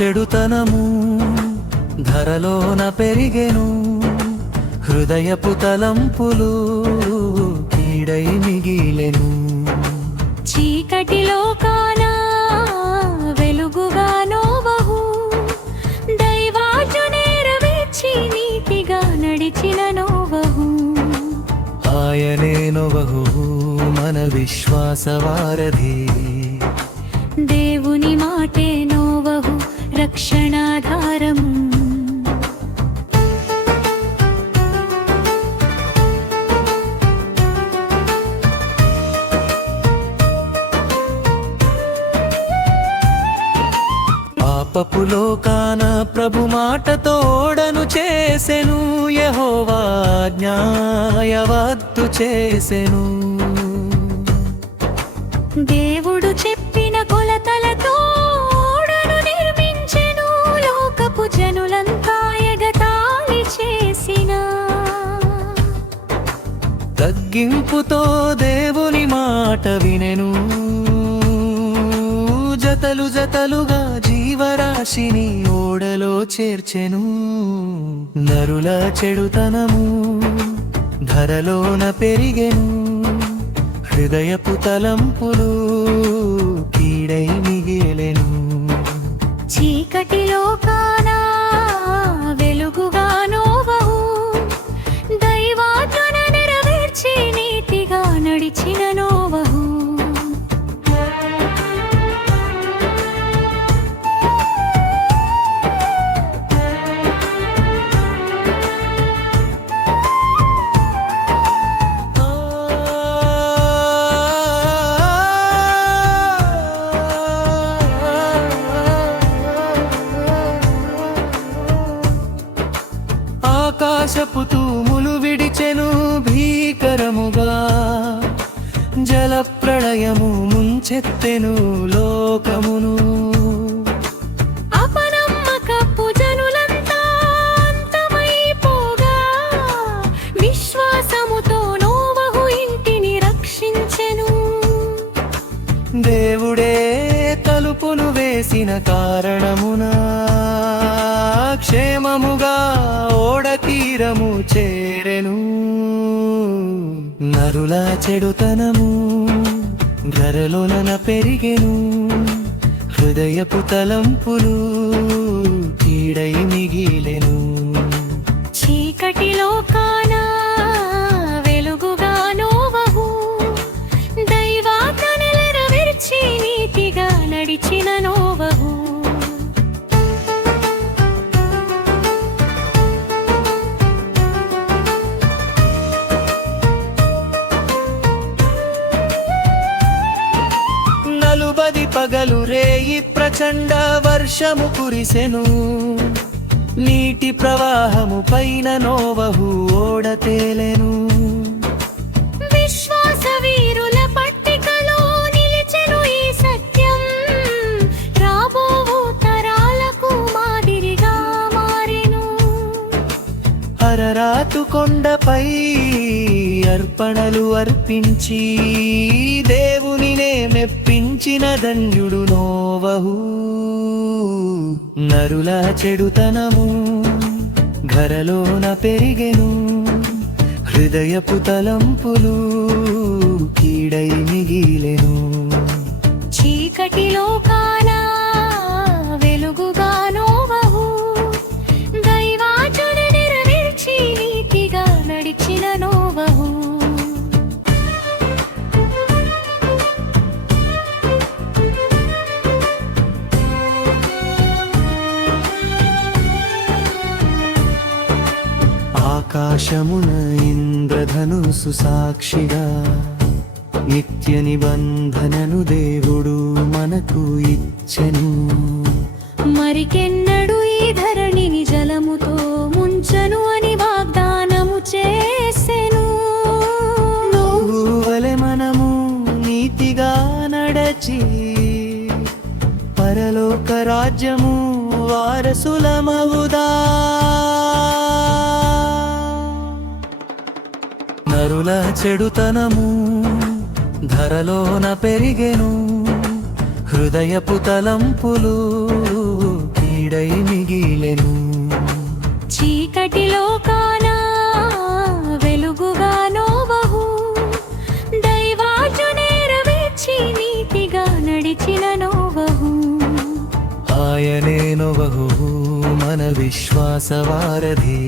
చెడుతనము ధరలోన పెరిగెను, హృదయపు తలంపులు కీడై మిగిలెను. చీకటిలో కానా వెలుగుగా నోవహు, దైవాజ్ఞ నెరవేర్చి నీతిగా నడిచిన నోవహు. ఆయనే నోవహు మన విశ్వాసవారధి, దేవుని మాటే నోవహు రక్షణాధారము. పాపపు లోకాన ప్రభు మాటతో ఓడను చేసెను, యెహోవా ఆజ్ఞాయవద్దు చేసెను. దేవుడు చెప్పిన కొలతలతో ఓడను నిర్మించెను, లోకపు జనులంతా ఎగతాళి చేసిన. తగ్గింపుతో దేవుని మాట వినెను, జతలు జతలుగా జీవరాశిని ఓడలో చేర్చెను. నరుల చెడుతనము ధరలోన పెరిగెను, హృదయపు తలంపులు కీడై మిగిలెను. చీకటిలో కానా వెలుగుగా నోవహు, దైవాజ్ఞ నెరవేర్చి నీతిగా నడిచిన నోవహు. ఆకాశపు తూములు విడిచెను భీకరముగా, జల ప్రళయము ముంచెత్తెను లోకమును. అపనమ్మకపు జనులంతా అంతమైపోగా, విశ్వాసముతో నోవహు ఇంటిని రక్షించెను. దేవుడే తలుపులు వేసిన కారణమున క్షేమముగా ఓడ తీరము చేరెను. నరుల చెడుతనము ధరలోన పెరిగెను, హృదయపు తలంపులు కీడై మిగిలెను. చీకటిలో కానా వెలుగుగా నోవహు, దైవాజ్ఞ నెరవేర్చి నీతిగా నడిచిన నోవహు. నలుబది పగలు రేయి ప్రచండ వర్షము కురిసెను, నీటి ప్రవాహము పైన నోవహు ఓడ తేలెను. విశ్వాస వీరుల పట్టికలో నిలిచెను ఈ సత్యం, రాబోవు తరాలకు మాదిరిగా మారెను. అరరాతు కొండపై అర్పణలు అర్పించి దేవునినే మెప్పించిన ధన్యుడు నోవహు. నరుల చెడుతనము ధరలోన పెరిగెను, హృదయపు తలంపులు కీడై మిగిలెను. చీకటిలో కానా వెలుగుగా నోవహు, దైవాజ్ఞ నెరవేర్చి నీతిగా నడిచిన నోవహు. ఆకాశమున ఇంద్రధనుసు సాక్షిగా నిత్య నిబంధనను దేవుడు మనకు ఇచ్చెను. మరికెన్నడు ఈ ధరణిని జలముతో ముంచను అని వాగ్దానము చేసెను. నోవహు వలె మనము నీతిగా నడచి పరలోక రాజ్యము వారసులమవుదా. నరుల చెడుతనము ధరలోన పెరిగెను, హృదయపు తలంపులు కీడై మిగిలెను చీకటిలో కానా వెలుగుగా నోవహు దైవాజ్ఞ నెరవేర్చి నీతిగా నడిచిన నోవహు ఆయనే నోవహు మన విశ్వాసవారధి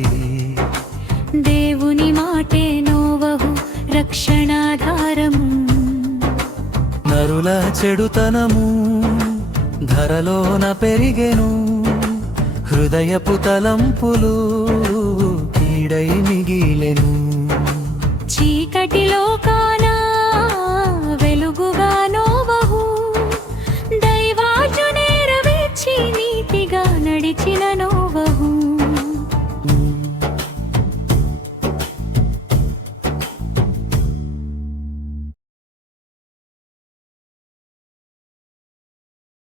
దేవుని మాటే నోవహు రక్షణాధారము నరుల చెడుతనము ధరలోన పెరిగెను హృదయపు తలంపులు కీడై మిగిలెను